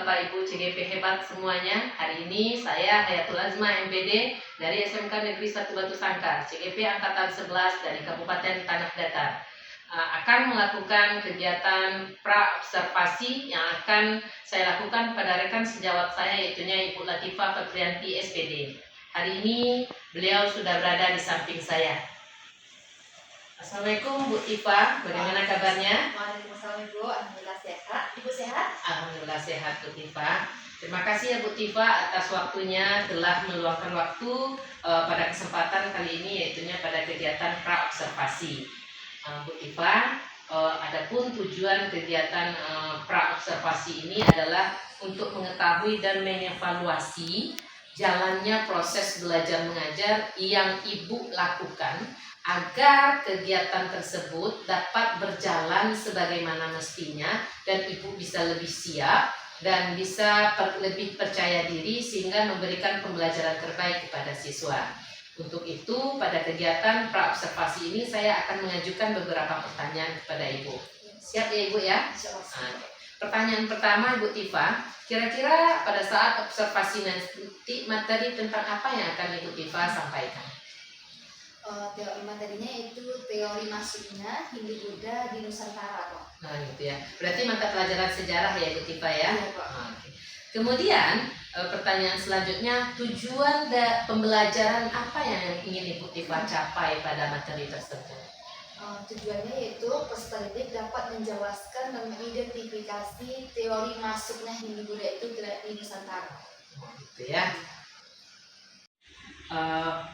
Bapak Ibu CGP hebat semuanya. Hari ini saya Hayatul Azma MPD dari SMK Negeri 1 Batu Sangkar, CGP Angkatan 11 dari Kabupaten Tanah Datar, akan melakukan kegiatan pra-observasi yang akan saya lakukan pada rekan sejawat saya, yaitunya Ibu Latifah Febrianti SPD. Hari ini beliau sudah berada di samping saya. Assalamualaikum Bu Tifa, bagaimana kabarnya? Waalaikumsalam Ibu, alhamdulillah sehat. Ibu sehat? Alhamdulillah sehat Bu Tifa. Terima kasih ya Bu Tifa atas waktunya telah meluangkan waktu pada kesempatan kali ini, yaitunya pada kegiatan pra-observasi. Bu Tifa, adapun tujuan kegiatan pra-observasi ini adalah untuk mengetahui dan mengevaluasi jalannya proses belajar mengajar yang Ibu lakukan agar kegiatan tersebut dapat berjalan sebagaimana mestinya dan Ibu bisa lebih siap dan bisa lebih percaya diri sehingga memberikan pembelajaran terbaik kepada siswa. Untuk itu pada kegiatan pra-observasi ini saya akan mengajukan beberapa pertanyaan kepada Ibu. Siap ya Ibu ya? Pertanyaan pertama Ibu Tifa, kira-kira pada saat observasi nanti materi tentang apa yang akan Ibu Tifa sampaikan? Teori materinya itu teori masuknya Hindu-Buddha di Nusantara, Pak. Nah gitu ya, berarti mata pelajaran sejarah ya Ibu Tifa ya? Iya, Pak. Oke. Kemudian pertanyaan selanjutnya, tujuan pembelajaran apa yang ingin Ibu Tifa capai pada materi tersebut? Tujuannya yaitu peserta didik dapat menjelaskan dan mengidentifikasi teori masuknya Hindu-Buddha itu di Nusantara. Gitu ya.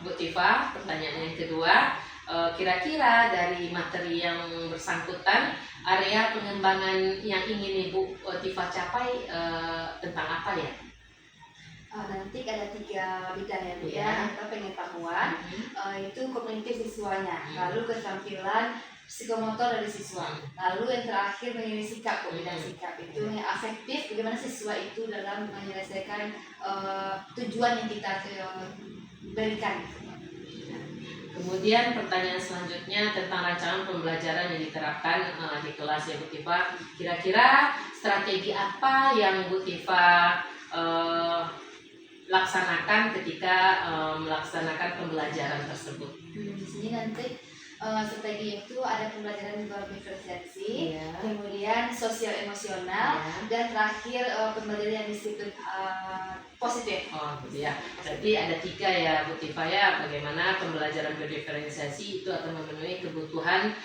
Bu Tifa, pertanyaan yang kedua, kira-kira dari materi yang bersangkutan, area pengembangan yang ingin Ibu Tifa capai tentang apa ya? Nanti ada 3 bidang ya Bu Iya. ya, yang pengetahuan, itu kognitif siswanya, lalu keterampilan psikomotor dari siswa, lalu yang terakhir mengenai sikap, bidang sikap itu yang afektif, bagaimana siswa itu dalam menyelesaikan tujuan yang kita berikan. Kemudian pertanyaan selanjutnya tentang rancangan pembelajaran yang diterapkan di kelas ya Bu Tifa. Kira-kira strategi apa yang Bu Tifa laksanakan ketika melaksanakan pembelajaran tersebut? Di sini nanti strategi itu ada pembelajaran berdiferensiasi, Ya. kemudian sosial emosional, dan terakhir pembelajaran yang disiplin positif. Oh gitu ya. Berarti ada 3 ya Bu Tifa ya. Bagaimana pembelajaran berdiferensiasi itu akan memenuhi kebutuhan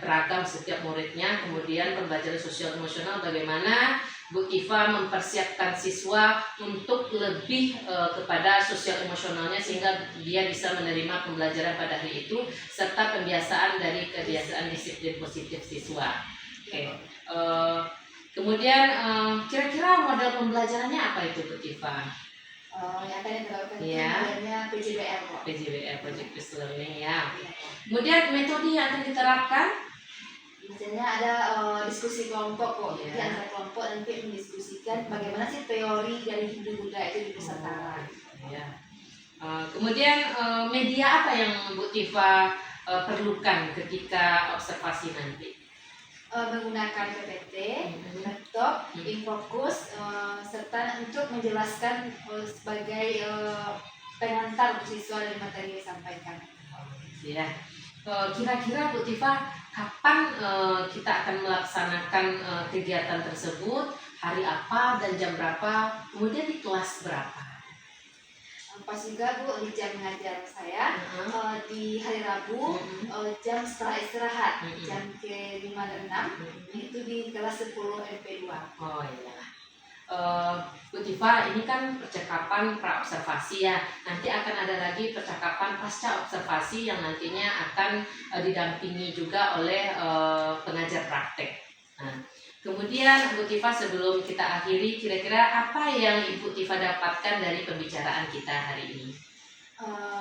beragam setiap muridnya. Kemudian pembelajaran sosial emosional bagaimana Bu Tifa mempersiapkan siswa untuk lebih kepada sosial emosionalnya sehingga dia bisa menerima pembelajaran pada hari itu serta pembiasaan dari kebiasaan disiplin positif siswa. Oke. Kemudian kira-kira model pembelajarannya apa itu Bu Tifa? Yang akan diterapkan itu Ya. modelnya PJBL. PJBL, Project Based Learning ya. Kemudian metode yang akan diterapkan? Misalnya ada diskusi kelompok kok, Iya. jadi antara kelompok nanti mendiskusikan bagaimana sih teori dari Hindu-Buddha itu di Nusantara. Ya. Kemudian media apa yang Bu Tifa perlukan ketika observasi nanti? Menggunakan PPT, laptop, infocus, serta untuk menjelaskan sebagai pengantar siswa dari materi yang disampaikan. Ya. Kira-kira Bu Tifa kapan kita akan melaksanakan kegiatan tersebut, hari apa dan jam berapa, kemudian di kelas berapa? Pas juga Bu di jam mengajar saya di hari Rabu jam setelah istirahat jam ke 5 dan 6 itu di kelas 10 MP2. Oh iya. Bu Tifa, ini kan percakapan pra-observasi ya. Nanti akan ada lagi percakapan pasca observasi yang nantinya akan didampingi juga oleh pengajar praktek. Nah, kemudian Bu Tifa, sebelum kita akhiri, kira-kira apa yang Ibu Tifa dapatkan dari pembicaraan kita hari ini?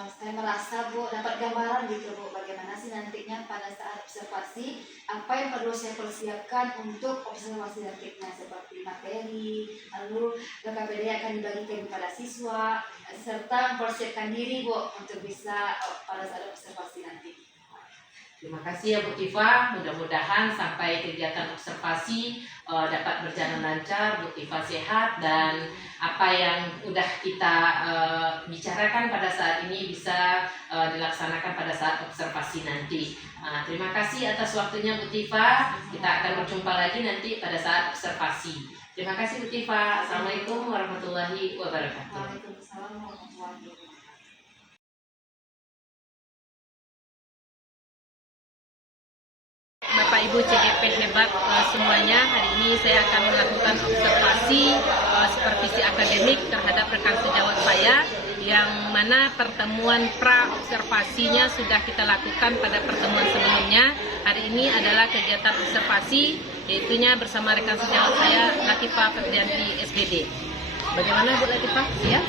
Saya merasa Bu dapat gambaran gitu Bu, bagaimana sih nantinya pada saat observasi apa yang perlu saya persiapkan untuk observasi nantinya, seperti materi, lalu KKPD akan dibagikan kepada siswa, serta mempersiapkan diri Bu untuk bisa pada saat observasi nanti. Terima kasih ya Bu Tifa, mudah-mudahan sampai kegiatan observasi dapat berjalan lancar, Bu Tifa sehat, dan apa yang udah kita bicarakan pada saat ini bisa dilaksanakan pada saat observasi nanti. Terima kasih atas waktunya Bu Tifa, kita akan berjumpa lagi nanti pada saat observasi. Terima kasih Bu Tifa, Assalamualaikum warahmatullahi wabarakatuh. Waalaikumsalam warahmatullahi wabarakatuh. Bapak Ibu CGP hebat semuanya, hari ini saya akan melakukan observasi supervisi akademik terhadap rekan sejawat saya, yang mana pertemuan pra-observasinya sudah kita lakukan pada pertemuan sebelumnya. Hari ini adalah kegiatan observasi, yaitunya bersama rekan sejawat saya, Latifah Ferdianti SBD. Bagaimana Bu Latifah? Siap?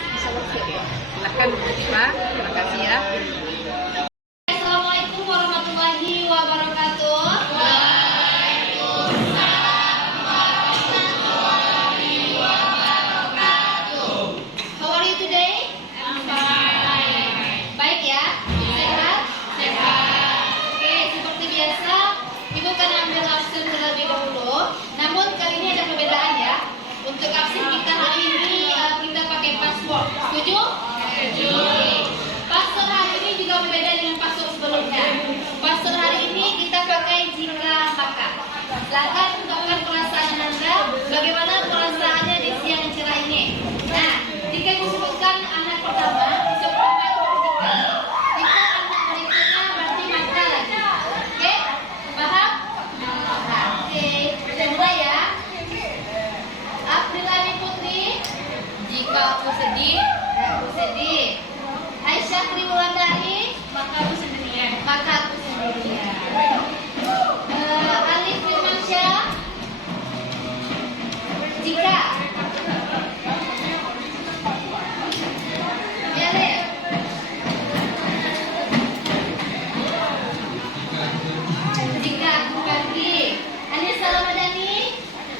Silahkan Bu Latifah, terima kasih ya. Assalamualaikum warahmatullahi wabarakatuh. How are you today? Baik ya? Sehat? Oke, seperti biasa, Ibu akan ambil absen terlebih dahulu. Namun kali ini ada perbedaan ya. Untuk absen kita hari ini kita pakai password. Setuju? Oke. Password hari ini juga berbeda dengan password sebelumnya. Password hari ini kita pakai jika maka. Silakan ungkapkan perasaan Anda, bagaimana perasaannya di siang cerah ini. Nah, jika disebutkan anak pertama, disebutkan jika. Jika anak berikutnya berarti maka lagi. Oke? Paham? Nah, oke. Kita mulai ya. Aprilani Putri, jika aku sedih, aku sedih. Aisyah Triwulandari, maka aku sendirian. Maka aku sendirian. Alif Firmansyah, jika. Ya, Lep. Jika aku pergi. Anissa Ramadhani,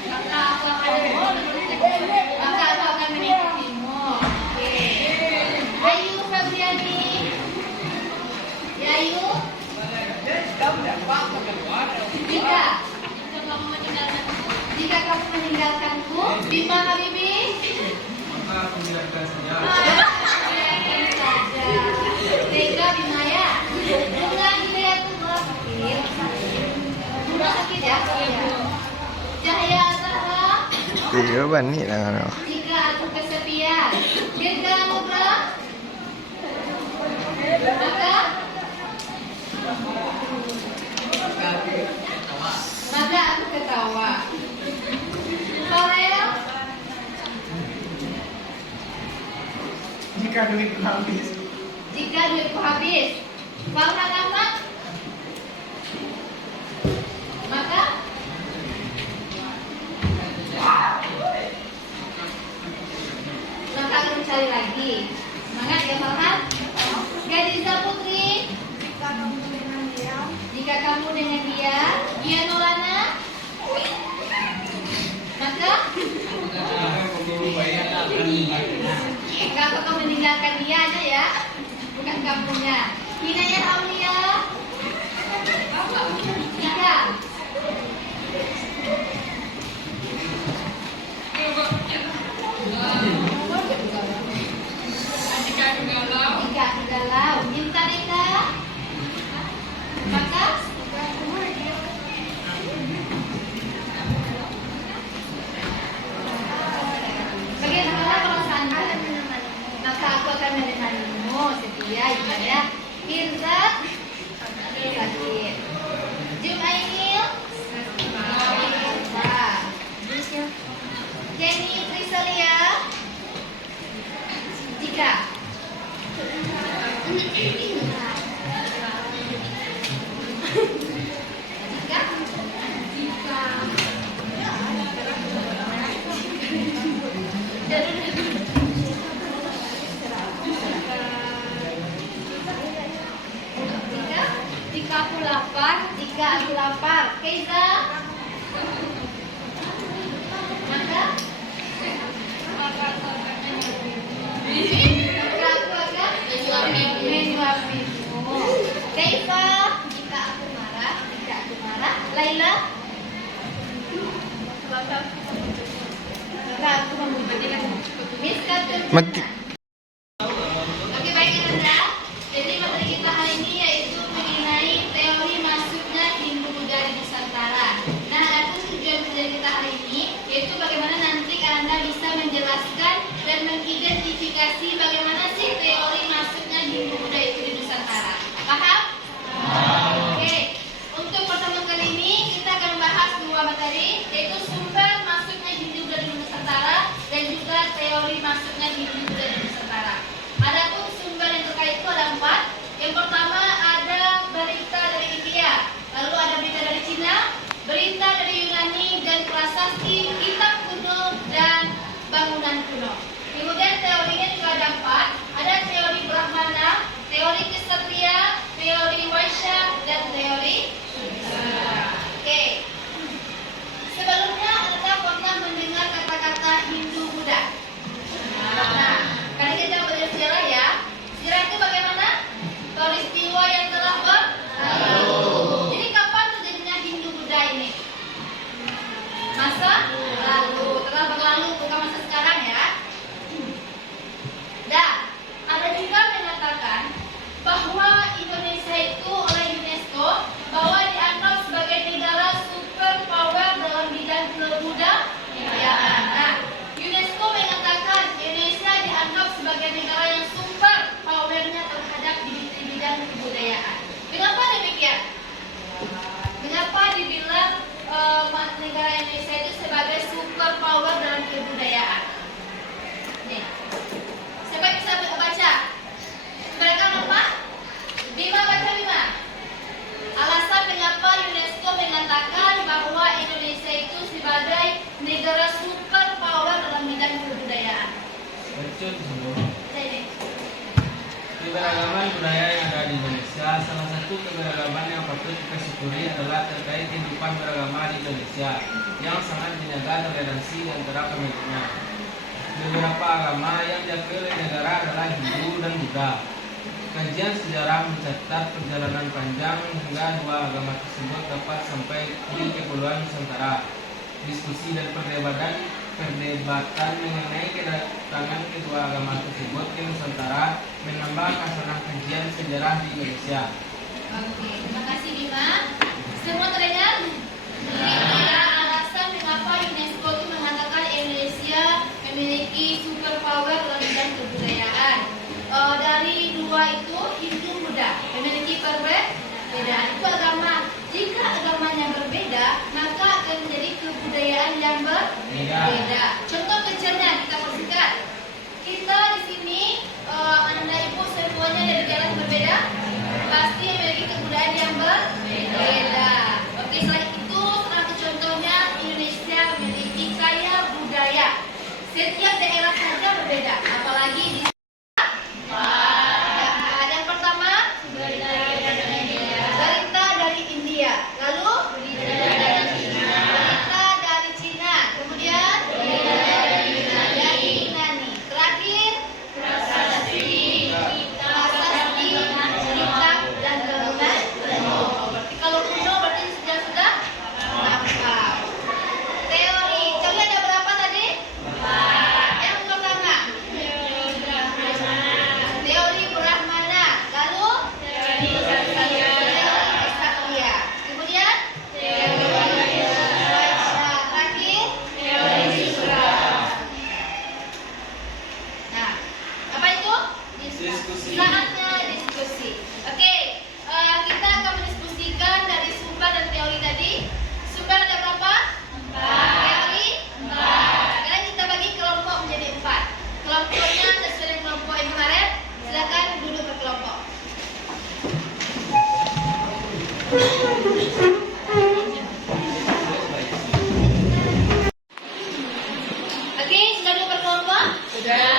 maka aku akan mengikutimu. Oke. Ayu Febriani, ya Ayu. Jika kamu meninggalkanku, Bima Habibi. Maka aku meninggalkan saja. Tega Bimaya. Bunga Hidayatullah sakit. Bunga sakit ya? Cahaya Azhara. Tiga bani lah. Jika aku kesepian, Dirga Nugra. Maka aku ketawa. Farel, Jika duitku habis. jika duitku habis. Farhan Ahmad, maka aku mencari lagi. Semangat ya Farhan. Gadiza Putri, jika kamu dengan dia. Dia Nolana, maka kalau kamu meninggalkan dia aja ya, bukan kamunya. Hinayah Aulia, jika aku galau. Minta Rita, maka bagaimana perasaan Anda? Maka aku akan menemanimu setia ibadah. Irza sakit. Jumainil, Jenny Trisalia, jika jika aku lapar, Keiza, maka aku akan menyuapimu. Keiza, jika aku Mati. Oke, baik Anda. Jadi materi kita hari ini yaitu mengenai teori masuknya Hindu-Buddha di Nusantara. Nah, adapun tujuan pelajaran kita hari ini yaitu bagaimana nanti Anda bisa menjelaskan dan mengidentifikasi bagaimana sih teori masuknya Hindu-Buddha itu di Nusantara. Paham? Oke. Untuk pertemuan kali ini kita akan membahas dua materi yaitu sumber masuknya Hindu-Buddha di Nusantara dan juga teori masuknya Hindu-Buddha di Nusantara. Adapun sumber yang terkait itu ada 4. Yang pertama ada berita dari India, lalu ada berita dari Cina, berita dari Yunani dan prasasti, kitab kuno dan bangunan kuno. Kemudian teorinya juga ada 4. Ada teori Brahmana, teori Ksatria, teori Vaishya dan teori Oke. Sebelumnya Anda pernah mendengar kata-kata Hindu-Buddha? Nah, karena kita belajar sejarah ya. Sejarah itu bagaimana? Peristiwa yang telah berlalu. Jadi kapan terjadinya Hindu-Buddha ini? Masa lalu, telah berlalu, bukan masa sekarang ya. Dan ada juga mengatakan bahwa Indonesia itu oleh UNESCO bahwa dianggap sebagai negara super power dalam bidang kebudayaan. Nah, UNESCO mengatakan Indonesia dianggap sebagai negara yang super powernya terhadap di bidang kebudayaan. Kenapa demikian? Mengapa dibilang negara Indonesia itu sebagai super power dalam kebudayaan? Nih, siapa yang bisa baca? Mereka apa? Bima, baca Bima. Alasan mengapa UNESCO mengatakan bahwa Indonesia itu sebagai negara super power dalam bidang kebudayaan. Betul semua. Jadi, Keberagaman budaya yang ada di Indonesia, salah satu keberagaman yang patut kita syukuri adalah terkait kehidupan beragama di Indonesia yang sangat menjaga toleransi antara penduduknya. Beberapa agama yang diakui oleh negara adalah Hindu dan Buddha. Kajian sejarah mencatat perjalanan panjang hingga dua agama tersebut dapat sampai di Kepulauan Nusantara. Diskusi dan perdebatan mengenai kedatangan kedua agama tersebut ke Nusantara menambah kasanah kajian sejarah di Indonesia. oke, terima kasih Bima. Semua terdengar? Ini alasan mengapa UNESCO itu mengatakan Indonesia memiliki super power dalam bidang kebudayaan. Dari dua itu Hindu Buddha memiliki perbedaan itu agama. Jika agamanya berbeda, maka akan menjadi kebudayaan yang berbeda. Contoh kecilnya kita perhatikan. Kita di sini Anda Ibu semuanya dari jalan berbeda, pasti memiliki kebudayaan yang berbeda. Oke, selain itu salah satu contohnya Indonesia memiliki kaya budaya. Setiap daerah saja berbeda, apalagi di yang pertama berita dari India, lalu berita dari Cina, kemudian dari Yunani, terakhir prasasti, kitab dan bangunan. Berarti kalau kuno berarti sudah lengkap. Teori ada berapa tadi? Yang pertama teori Brahmana, lalu teori Ksatria, kemudian teori Vaishya, terakhir teori Sura. Nah, apa itu? Diskusi. Saatnya diskusi. Oke, kita akan mendiskusikan dari sumber dan teori tadi. Sumber ada berapa? 4. Teori 4. Sekarang kita bagi kelompok menjadi 4. Kelompoknya sesuai dengan kelompok yang kemarin. Silakan duduk berkelompok. Oke, sudah duduk berkelompok? Sudah.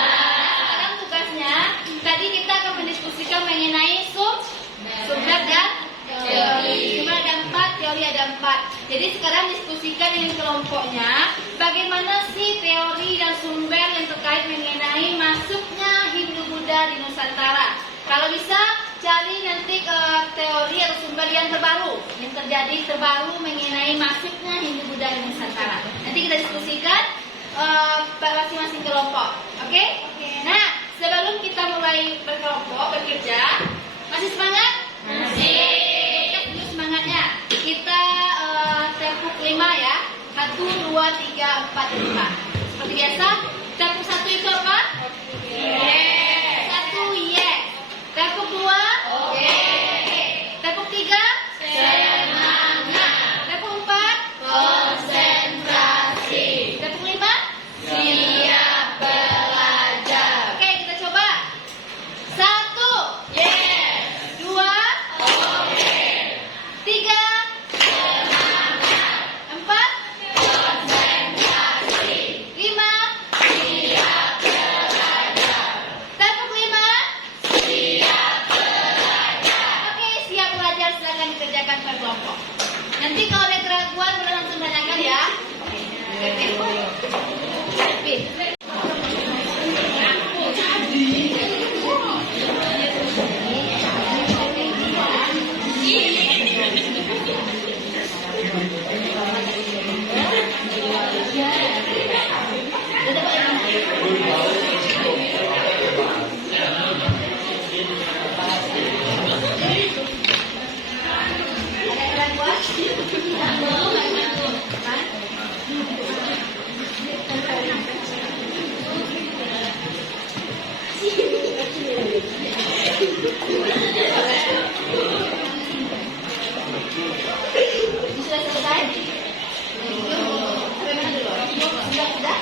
Sekarang tugasnya, tadi kita akan mendiskusikan mengenai sumber dan teori. Sumber ada 4, teori ada 4. Jadi sekarang diskusikan dengan kelompoknya, bagaimana sih teori dan sumber yang terkait mengenai masuknya Hindu-Buddha di Nusantara. Kalau bisa cari nanti teori atau sumber yang terbaru, yang terjadi terbaru mengenai masuknya Hindu-Buddha di Nusantara. Nanti kita diskusikan masing-masing kelompok. Oke? Nah, 2, 3, 4, dan 5. Seperti biasa, dapur 1 itu apa? Yes. 1, yes. Dapur 2? Oke. Dapur 3? Semangat. Dapur 4? Konsentrasi. Dapur 5? Siap belajar. Oke, kita coba. 1, yes. 2, oke. 3, semangat. 4, konsentrasi. 5, siap belajar. Dapur 5, siap belajar. Oke, siap belajar, silakan dikerjakan per kelompok. Nanti kalau ada keraguan, boleh langsung tanyakan ya. Oke. Sudah selesai? Sudah?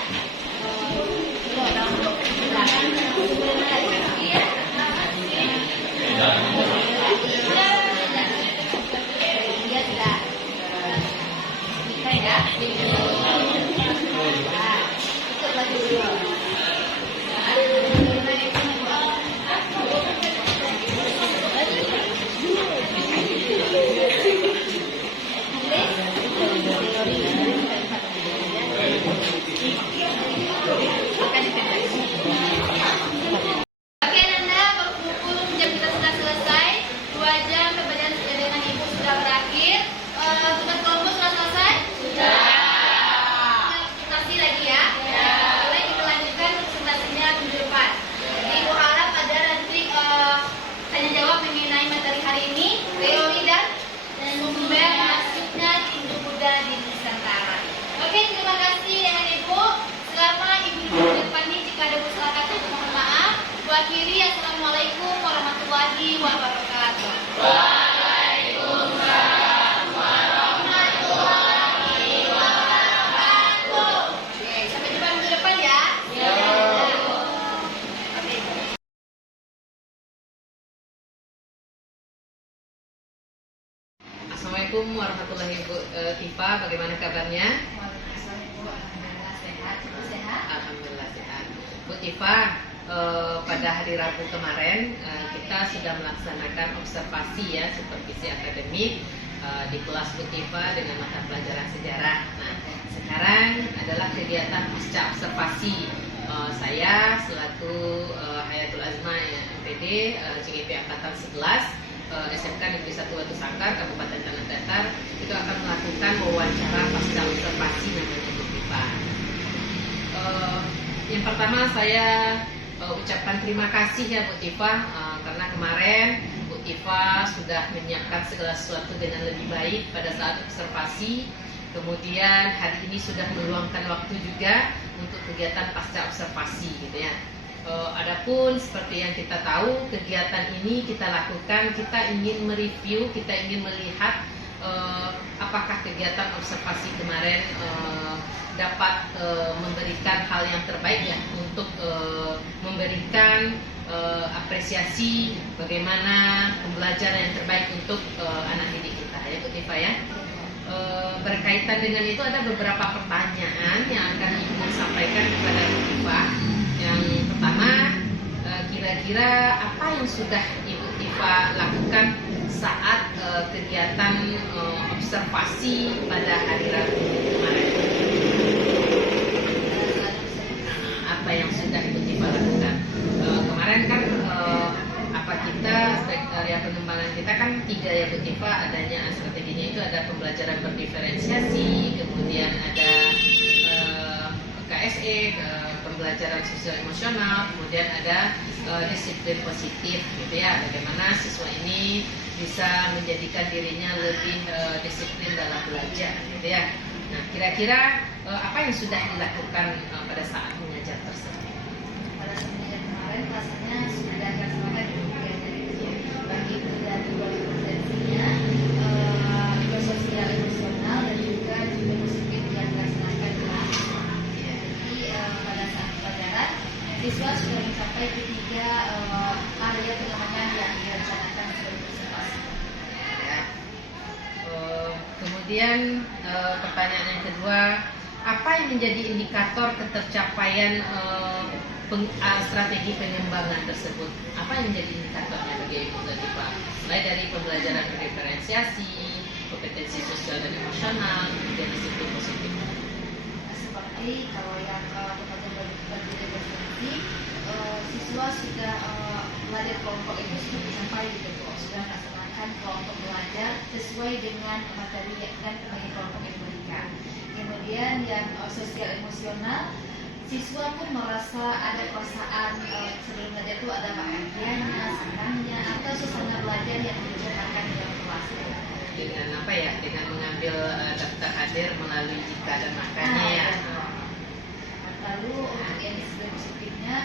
Oke Nanda, berkumpul jam kita sudah selesai. 2 jam pembelajaran dengan Ibu sudah berakhir. Tugas kelompok sudah selesai? Sudah. Presentasi lagi ya? Boleh kita lanjutkan presentasinya minggu depan. Jadi Ibu harap ada nanti tanya jawab mengenai materi hari ini, teori dan sumber masuknya Hindu Buddha di Nusantara. Oke, terima kasih dengan Ibu. Selama Ibu di depan ini jika ada salah kata mohon maaf. Bu akhiri, assalamualaikum warahmatullahi wabarakatuh. Waalaikumsalam warahmatullahi wabarakatuh. Oke, sampai jumpa minggu depan ya. Assalamualaikum warahmatullahi wabarakatuh. Tifa, bagaimana kabarnya? Alhamdulillah sehat. Bu Tifa, pada hari Rabu kemarin kita sudah melaksanakan observasi ya, supervisi akademik di kelas Bu Tifa dengan mata pelajaran sejarah. Nah, sekarang adalah kegiatan pasca observasi. Saya selaku Hayatul Azma MPD CGP Angkatan 11 SMK Negeri 1 Batu Sangkar Kabupaten Tanah Datar itu akan melakukan wawancara pasca observasi namanya Bu Tifa. Yang pertama saya ucapkan terima kasih ya Bu Tifa karena kemarin Bu Tifa sudah menyiapkan segala sesuatu dengan lebih baik pada saat observasi. Kemudian hari ini sudah meluangkan waktu juga untuk kegiatan pasca observasi gitu ya. Adapun seperti yang kita tahu, kegiatan ini kita lakukan, kita ingin mereview, kita ingin melihat apakah kegiatan observasi kemarin dapat memberikan hal yang terbaik ya untuk memberikan apresiasi bagaimana pembelajaran yang terbaik untuk anak didik kita ya Bu Tifa ya. Berkaitan dengan itu ada beberapa pertanyaan yang akan Ibu sampaikan kepada Bu Tifa. Yang pertama, kira-kira apa yang sudah Ibu Tifa lakukan saat kegiatan observasi pada hari Rabu kemarin? Apa yang sudah Ibu Tifa lakukan? Kemarin kan area pengembangan kita kan 3 ya Bu Tifa, adanya strateginya itu ada pembelajaran berdiferensiasi, kemudian ada KSE, pembelajaran sosial emosional, kemudian ada disiplin positif gitu ya, bagaimana siswa ini bisa menjadikan dirinya lebih disiplin dalam belajar gitu ya. Nah, kira-kira apa yang sudah dilakukan pada saat mengajar tersebut? Pada saat mengajar kemarin kelasnya sudah dilaksanakan juga bagi itu dari kompetensinya, juga sosial emosional dan juga positif yang dilaksanakan di kelas. Jadi pada saat pelajaran siswa sudah mencapai ketiga area pengamanan yang direncanakan sebagai observasi. Ya. Kemudian pertanyaan yang kedua, apa yang menjadi indikator ketercapaian strategi pengembangan tersebut? Apa yang menjadi indikatornya bagi Ibu Latifah? Mulai dari pembelajaran diferensiasi, kompetensi sosial dan emosional, kemudian disiplin positif. Seperti kalau yang bagi referensi, siswa sudah belajar kelompok itu sudah sampai gitu, sudah melaksanakan kelompok belajar sesuai dengan materi dan bagi kelompok yang diberikan. Kemudian yang sosial emosional, siswa pun merasa ada perasaan sebelum belajar itu ada bahagianya, senangnya, atau suasana belajar yang diciptakan di dalam kelas. Dengan apa ya? Dengan mengambil daftar hadir melalui jika dan makanya ya. Lalu untuk yang disiplin positifnya,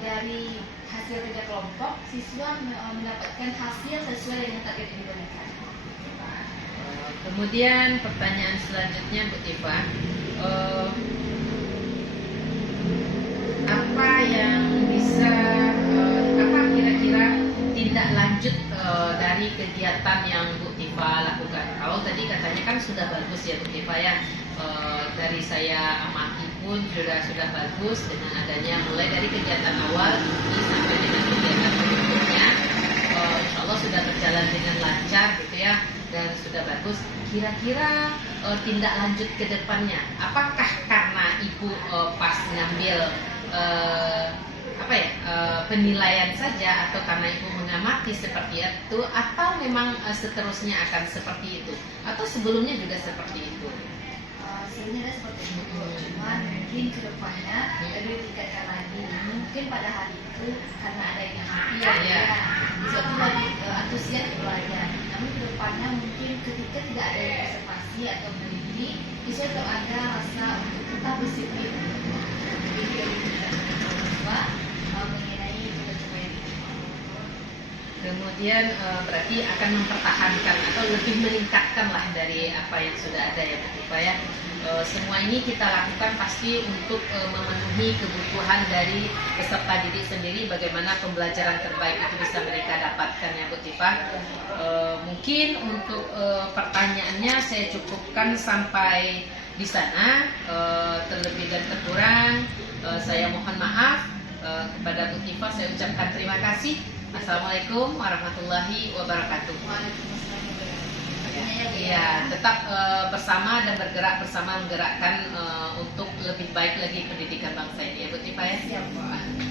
dari hasil kerja kelompok, siswa mendapatkan hasil sesuai dengan target yang diberikan. Kemudian pertanyaan selanjutnya Bu Tifa, apa yang bisa apa kira-kira tindak lanjut dari kegiatan yang Bu Tifa lakukan? Kalau tadi katanya kan sudah bagus ya Bu Tifa ya, dari saya amati pun sudah bagus dengan adanya mulai dari kegiatan awal ini sampai dengan kegiatan berikutnya, insya Allah sudah berjalan dengan lancar gitu ya, dan sudah bagus. Kira-kira tindak lanjut ke depannya, apakah karena Ibu pas ngambil penilaian saja, atau karena Ibu mengamati seperti itu, atau memang seterusnya akan seperti itu, atau sebelumnya juga seperti itu? Sebenarnya seperti itu, cuman mungkin kedepannya lebih ditingkatkan lagi. Mungkin pada hari itu karena ada yang mati ya, siswa itu lagi antusias belajar. Namun kedepannya mungkin ketika tidak ada yang observasi atau meneliti, siswa itu ada rasa untuk tetap disiplin. Mengenai pencapaian itu. Kemudian berarti akan mempertahankan atau lebih meningkatkan lah dari apa yang sudah ada ya Bu Tifa ya. Semua ini kita lakukan pasti untuk memenuhi kebutuhan dari peserta didik sendiri, bagaimana pembelajaran terbaik itu bisa mereka dapatkan ya Bu Tifa. Mungkin untuk pertanyaannya saya cukupkan sampai di sana. Terlebih dan terkurang saya mohon maaf. Kepada Bu Tifa saya ucapkan terima kasih. Assalamualaikum warahmatullahi wabarakatuh. Ya, tetap bersama dan bergerak bersama, menggerakkan untuk lebih baik lagi pendidikan bangsa ini ya Bu Tifa ya. Siap.